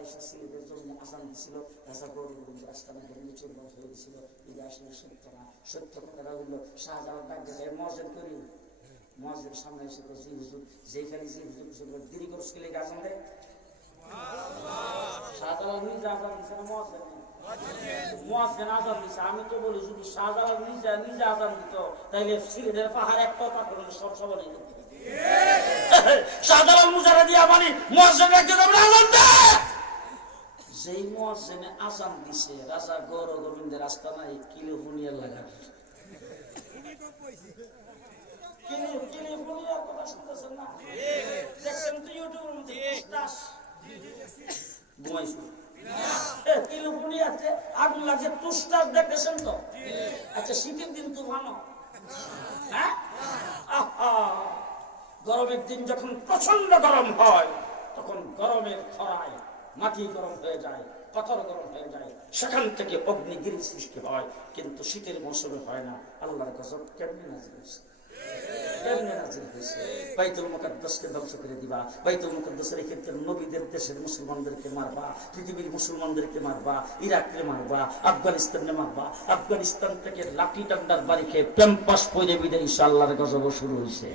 ঈসা ছেলেদের জন্য আজান দিছিল, রাজা গৌর গোবিন্দ আস্তানা ধরে চুর হয়ে গেছিল। এটা আসলে সত্য না, সত্য কথাটা হইল শাহজালাল ডাক দেখে মুয়াজ্জিন করি, মুয়াজ্জিন সামনে এসে তো জি হুজুর, যেখানে জি হুজুর দেরি করে স্কুলে আজান দেয়। শাহজালাল নিজে আজান দিছে না মুয়াজ্জিন? মুয়াজ্জিন আজান দিছে। আমি তো বলি যদি শাহজালাল নিজে আজান দিত তাইলে সিলেটের পাহাড় একটা পাথর সব সব নেই। শাহজালাল মুজারা দিয়া মানে মুয়াজ্জিন একজন আজান দেয়। যেই মুয়াজ্জিনে আজান দিছে, রাজা গৌর গোবিন্দের আস্তানায় কিলোফোনিয়ার লাগা। কিলোফোনিয়ার কথা শুনতেছেন না? দেখছেন তো ইউটিউবের মধ্যে স্টাস ঘুমাইছো কিলোফোনিয়াতে আগুন লাগছে, তুস্টার দেখতেছেন তো? আচ্ছা শীতের দিন তো ভালো, হ্যাঁ গরমের দিন যখন প্রচন্ড গরম হয় তখন গরমের খরায় মাটি গরম হয়ে যায়, পাথর গরম হয়ে যায়, সেখান থেকে অগ্নিগিরি সৃষ্টি হয়। কিন্তু শীতের মৌসুমে হয় না। আল্লাহর গজব কেমনে নাজিল হয়েছে, কেমনে নাজিল হয়েছে? বাইতুল মুকাদ্দাসকে ধ্বংস করে দিবা, বাইতুল মুকাদ্দাসের ক্ষেত্রে নবীদের দেশের মুসলমানদেরকে মারবা, পৃথিবীর মুসলমানদেরকে মারবা, ইরাককে মারবা, আফগানিস্তানে মারবা, আফগানিস্তান থেকে লাঠি ডান্ডার বাড়ি খেয়ে ক্যাম্পাস পয়রে বিদায় আল্লাহর গজব শুরু হয়েছে।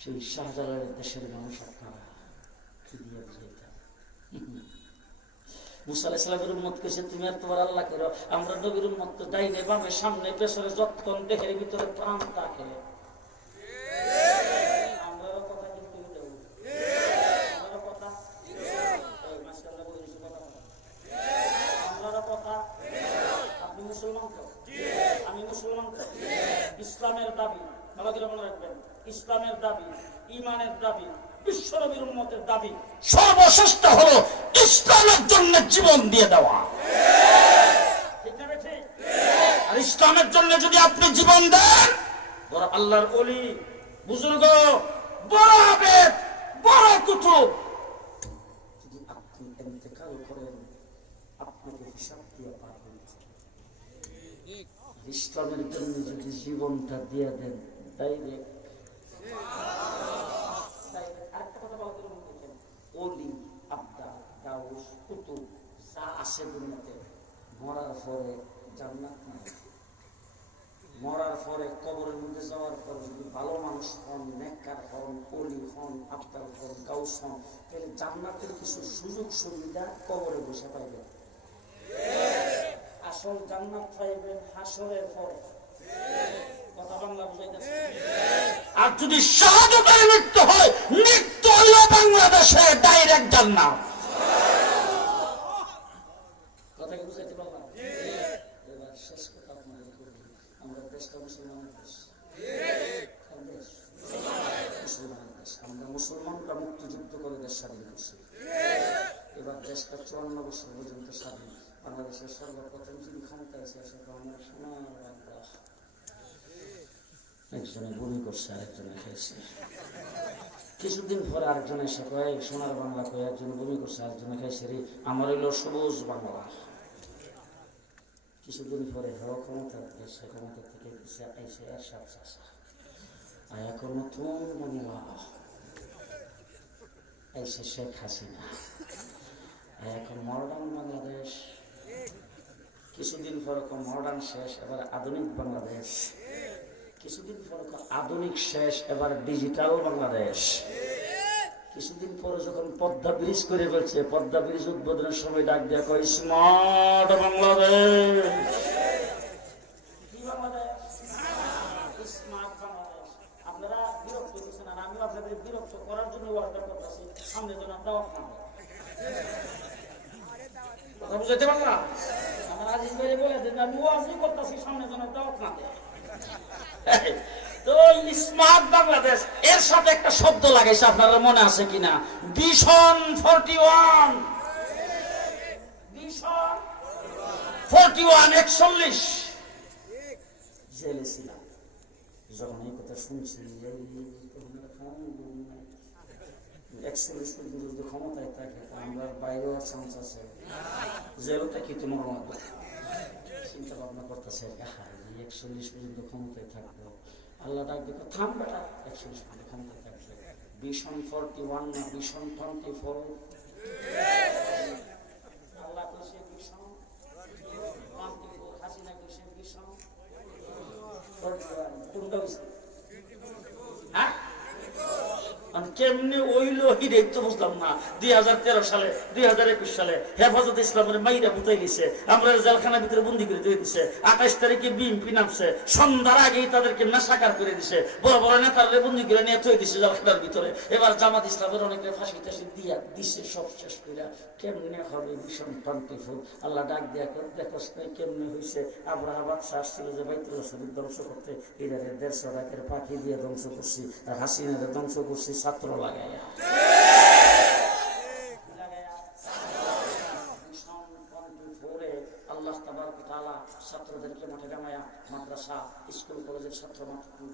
সেই শাহজালালের দেশের মানুষ আপনারা কি দিয়ে বুঝাইতে? মুসা আলাইহিস সালামের উম্মত কইছে তুমি আর তোমার আল্লাহ করো, আমরা নবীর উম্মত তো ডাইনে বামে সামনে পেছনে যতক্ষণ দেহের ভিতরে প্রাণ থাকে। আমরাও কথা কিন্তু এটাও আমরাও কথা এই মাশাআল্লাহ বলেছি কথা আমরাও কথা। আপনি মুসলমান তো, আমি মুসলমান তো, ইসলামের দাবি ভালো করে মনে রাখবেন, ইসলামের দাবি, ঈমানের দাবি, বিশ্বনবীর উম্মতের দাবি সর্বশ্রেষ্ঠ হলো ইসলামের জন্য জীবন দিয়ে দেওয়া। ঠিক না ঠিক? আর ইসলামের জন্য যদি আপনি জীবন দেন, বড় আল্লাহর ওলি, বুজুর্গ, বড় আবেদ, বড় কুতুব, যদি আপনি ইন্তেকাল করেন আপনাকে হিসাব দিয়ে পার হইতে হবে। ইসলামের জন্য যদি জীবনটা দিয়ে দেন ডাইরেক্ট ওলি, আব্দাল, গাউস, কুতুব যা আসে দুনিয়াতে মরার পরে জান্নাত নাই। মরার পরে কবরের মধ্যে যাওয়ার পরে যদি ভালো মানুষ হন, নেককার হন, ওলি হন, আব্দাল হন, গাউস হন, তাহলে জান্নাতের কিছু সুযোগ সুবিধা কবরে বসে পাইবেন। আসল জান্নাত পাইবেন হাসরের পরে। কথা বাংলা বুঝাইতেছে? আর যদি শাহাদাতের মৃত্যু হয়, মৃত্যু হইল বাংলাদেশে ডাইরেক্ট জান্নাত। কথা কি বুঝাইতে পারলাম? এবার শেষ কথা আপনাদের বলি, আমরা দেশটা মুসলমানের দেশ, মুসলমানের দেশ। আমরা মুসলমানরা মুক্তিযুদ্ধ করে দেশ স্বাধীন করছি। এবার দেশটা 54 বছর পর্যন্ত স্বাধীন। বাংলাদেশের সর্বপ্রথম যিনি ক্ষমতায় আছে আমার সোনার বাংলা, একজনে বমি করছে আরেকজনে খেয়েছে। কিছুদিন পরে আরেকজনে এসে কয় সোনার বাংলা কয়ে একজনে বমি করছে আরেকজনে খাইছে রে, আমার হইল সবুজ বাংলা। কিছুদিন পরে হেও ক্ষমতা দেশে ক্ষমতা থেকে আইসে এরশাদ চাচা, আর এখন নতুন বাংলা এসে শেখ হাসিনা, এখন মডার্ন বাংলাদেশ, কিছুদিন পর মডার্ন শেষ, এবার আধুনিক বাংলাদেশ, কিছুদিন পর আধুনিক শেষ, এবার ডিজিটাল বাংলাদেশ। কিছুদিন পরে যখন পদ্মা ব্রিজ করে ফেলছে, পদ্মা ব্রিজ উদ্বোধনের সময় ডাক দেয়া কয় স্মার্ট বাংলাদেশ। কি বাংলাদেশ? স্মার্ট বাংলাদেশ। আপনারা বিরক্ত হচ্ছেন, আর আমিও আপনাদের বিরক্ত করার জন্য ওয়ার্ডার করতেছি, সামনে যেন দাওয়াত না হয়। কথা বুঝতে পারলাম? আমার আজিজ ভাই বলে দেন আমি ওয়াজই করতেছি, সামনে যেন দাওয়াত না দেয়। তো স্মার্ট বাংলাদেশ এর সাথে একটা শব্দ লাগাইছে, আপনারা মনে আছে কিনা? ভিশন 41, ভিশন 41 41 জেলে ছিলাম যখন এই কথা শুনছি। 41 পর্যন্ত যদি ক্ষমতায় থাকে আমরা বাইরেও চান্স আছে, জেলটা কি তোমার মধ্যে চিন্তা ভাবনা করতেছে। 41 পর্যন্ত ক্ষমতায় থাকবো, আল্লাহ ডাক দেখো থাম বেটা, 41 পর্যন্ত ক্ষমতায় থাকবে। ভিশন 41 না ভিশন 24? আল্লাহ কইছে ভিশন 24, হাসিনা কইছে ভিশন 41। কোনটা হইছে? হ্যাঁ, কেমনে ওইলো হিরেই তো বুঝলাম না। 2013 সালে 2021 সালে হেফাজত ইসলামের মাইরা বুঝাই দিছে, আমরা জেলখানার ভিতরে বন্দি করে দিয়ে দিছে। 28 তারিখে বিএনপি নামছে, সন্ধ্যার আগেই তাদেরকে মেসাকার করে দিছে, বড় বড় নেতারা বন্দি করে নিয়ে থই দিছে জেলখানার ভিতরে। এবার জামাত ইসলামের অনেকে ফাঁসি টাসি দিয়া দিছে, সব শেষ করে। কেমনে হবে ভিশন 24? আল্লাহ ডাক দিয়া দেখোস নাই কেমনে হয়েছে। আব্রাহা বাদশা আসছিল যে বাইতুল্লাহ শরীফ ধ্বংস করতে, এটারে 150 টাকার পাখি দিয়ে ধ্বংস করছি, আর হাসিনারে ধ্বংস করছি ছাত্র লাগাইয়া। আল্লাহ তাবারক ওয়া তাআলা ছাত্রদেরকে মাঠে নামায়া, মাদ্রাসা স্কুল কলেজের ছাত্র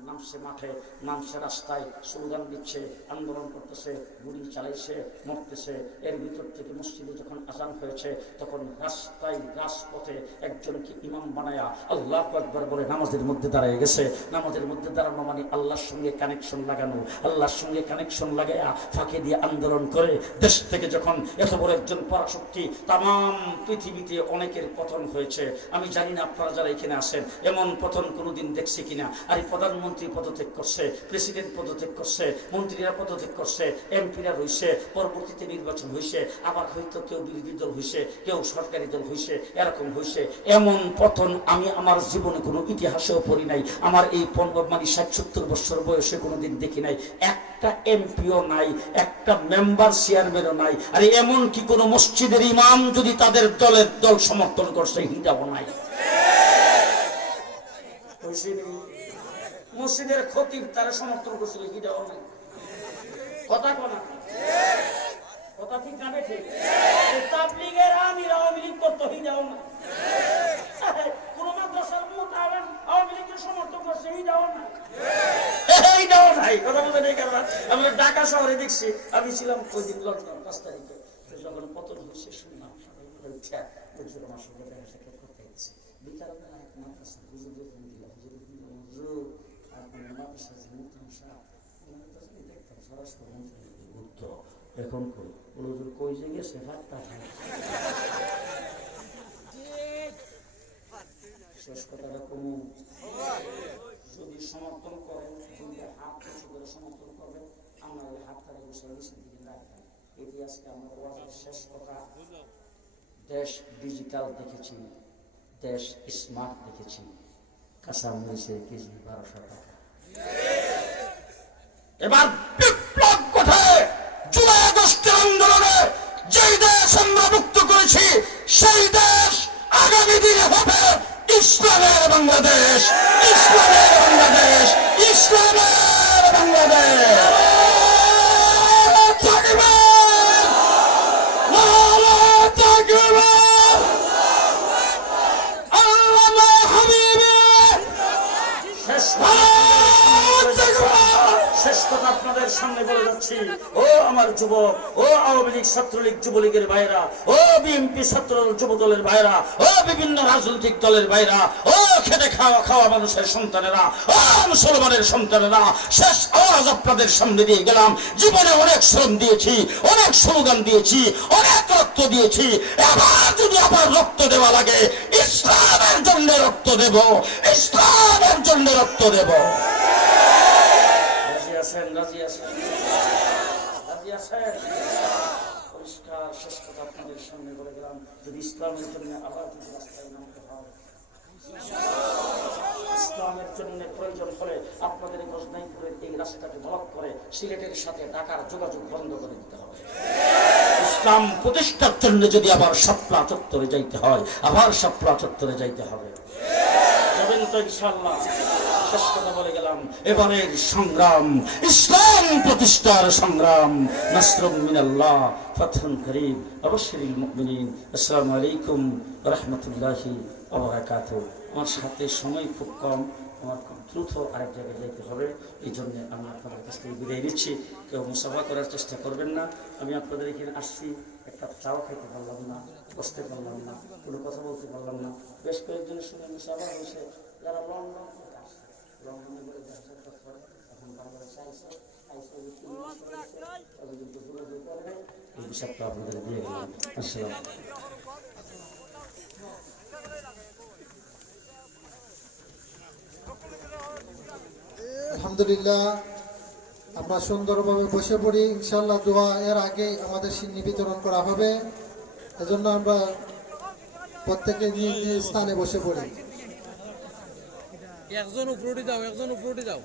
নামছে মাঠে, নামছে রাস্তায়, স্লোগান দিচ্ছে, আন্দোলন করতেছে, গুলি চালাইছে, মরতেছে। এর ভিতর থেকে মসজিদে যখন আজান হয়েছে তখন রাস্তায় রাজপথে একজনকে ইমাম বানায়া আল্লাহু আকবার বলে নামাজের মধ্যে দাঁড়িয়ে গেছে। নামাজের মধ্যে দাঁড়ানো মানে আল্লাহর সঙ্গে কানেকশন লাগানো, আল্লাহর সঙ্গে কানেকশন লাগায়া ফাঁকে দিয়ে আন্দোলন করে দেশ থেকে যখন এত বড় একজন পরাশক্তি, তাম পৃথিবীতে অনেকের পতন হয়েছে। আমি জানি না আপনারা যারা এখানে আসেন এমন পতন কোনোদিন দেখছে কিনা। আর প্রধানমন্ত্রী পদত্যাগ করছে, প্রেসিডেন্ট পদত্যাগ করছে, মন্ত্রীরা পদত্যাগ করছে, এমপিরা রয়েছে, পরবর্তীতে নির্বাচন হয়েছে, আবার হয়তো কেউ বিরোধী দল হয়েছে, কেউ সরকারি দল হয়েছে, এরকম হয়েছে। এমন পতন আমি আমার জীবনে কোনো ইতিহাসেও পড়ি নাই, আমার এই 60-70 বছর বয়সে কোনোদিন দেখি নাই। একটা এমপিও নাই, একটা মেম্বার চেয়ারম্যানও নাই। আর এমন কি কোনো মসজিদের ইমাম যদি তাদের দলের দল সমর্থন করছে হিটাও নাই। মসজিদের খতিব তারা সমর্থন করছিল হিটাও নাই। কথা কোনা কথা ঠিক না ঠিক? তাবলীগের আমির আওয়ামী লীগ করতো হিটাও না। কোন মাদ্রাসার মুতাআলিম আওয়ামী লীগের সমর্থন করছে হিটাও না। এইটাও নাই। কথা বলতে নেই কারণ আমরা ঢাকা শহরে দেখছি। আমি ছিলাম ওই দিন লন্ডন 5 তারিখে, যখন পতন হয়েছে শুনলাম আমার সঙ্গে দেখা সাক্ষাৎ করতে গেছে। বিকালবেলা এক মাদ্রাসা হুজুরের ফোন দিলাম, হুজুর আপনার মাদ্রাসা যে মুতামশা দেখতাম সরাসরি মন্ত্রী বুদ্ধ এখন কই হুজুর কই যে গেছে ভাতটা খায়। শেষ কথাটা কমু, যদি সমর্থন করেন হাত উঁচু করে সমর্থন করবেন, আমরা ওই হাতটাকে বসে নিচের দিকে রাখবেন। এটি আজকে আমার ওয়াজের শেষ কথা। দেশ ডিজিটাল দেখেছি, দেশ স্মার্ট দেখেছি। কাঁচা মরিচের কেজি 1200 টাকা। এবার বিপ্লব ঘটায় জুলাই আগস্টের আন্দোলনে যেই দেশ আমরা মুক্ত করেছি সেই দেশ আগামী দিনে হবে ইসলামের বাংলাদেশ, ইসলামের বাংলাদেশ, ইসলামের বাংলাদেশ। শেষ কথা আপনাদের আপনাদের সামনে বলে যাচ্ছি, ও আমার যুবক, ও আওয়ামী লীগ, ছাত্রলীগ, যুবলীগের ভাইরা, ও বিএনপি ছাত্র যুব দলের ভাইরা, ও বিভিন্ন রাজনৈতিক দলের ভাইরা, ও খেটে খাওয়া খাওয়া মানুষের সন্তানেরা, ও মুসলমানের সন্তানেরা, শেষ আওয়াজ আপনাদের সামনে দিয়ে গেলাম। জীবনে অনেক শ্রম দিয়েছি, অনেক স্লোগান দিয়েছি, অনেক রক্ত দিয়েছি। এবার যদি আবার রক্ত দেওয়া লাগে, ইসলামের জন্য রক্ত দেব, ইসলামের জন্য রক্ত দেব। রাজি আছেন? রাজি আছেন? রাজি আছেন? পরিষ্কার শেষ কথা আপনাদের সামনে বলে গেলাম, যদি ইসলামের জন্য আবার যদি রাস্তায় নামতে হয়, ইসলামের জন্য প্রয়োজন হলে আপনাদের গজনাইপুরের এই রাস্তাকে ব্লক করে সিলেটের সাথে ঢাকার যোগাযোগ বন্ধ করে দিতে হবে। ইসলাম প্রতিষ্ঠার জন্য যদি আবার শাপলা চত্বরে যাইতে হয়, আবার শাপলা চত্বরে যাইতে হবে। যাবেন তো ইনশাআল্লাহ? শেষ কথা বলে গেলাম, এবারের সংগ্রাম ইসলাম প্রতিষ্ঠার সংগ্রাম। নাসরুম মিনাল্লাহ, ফাতহুন করিম, আবাশশিরিল মুমিনিন। আসসালামু আলাইকুম ওয়া রাহমাতুল্লাহি ওয়া বারাকাতুহু। আমার সাথে সময় খুব কম, আমার খুব দ্রুত আরেক জায়গায় যেতে হবে, এই জন্য আমি আপনাদের কাছ থেকে বিদায় নিচ্ছি। কেউ মুসাফা করার চেষ্টা করবেন না। আমি আপনাদের এখানে আসছি, একটা চাও খেতে পারলাম না, বসতে পারলাম না, কোনো কথা বলতে পারলাম না। বেশ কয়েকজনের সঙ্গে মুসাফা হয়েছে, যারা লন্ডন থেকে আসছে, লন্ডনে করে ব্যবসা করে, এখন বাংলাদেশে আইসে এই বিষয়টা আপনাদের দিয়ে গেলাম। আসসালাম। আলহামদুলিল্লাহ, আমরা সুন্দরভাবে বসে পড়ি। ইনশাআল্লাহ দোয়া এর আগে আমাদের সিন্নি বিতরণ করা হবে, এজন্য আমরা প্রত্যেকে নিজ নিজ স্থানে বসে পড়ি। একজন উপরে যাও, একজন উপরে যাও।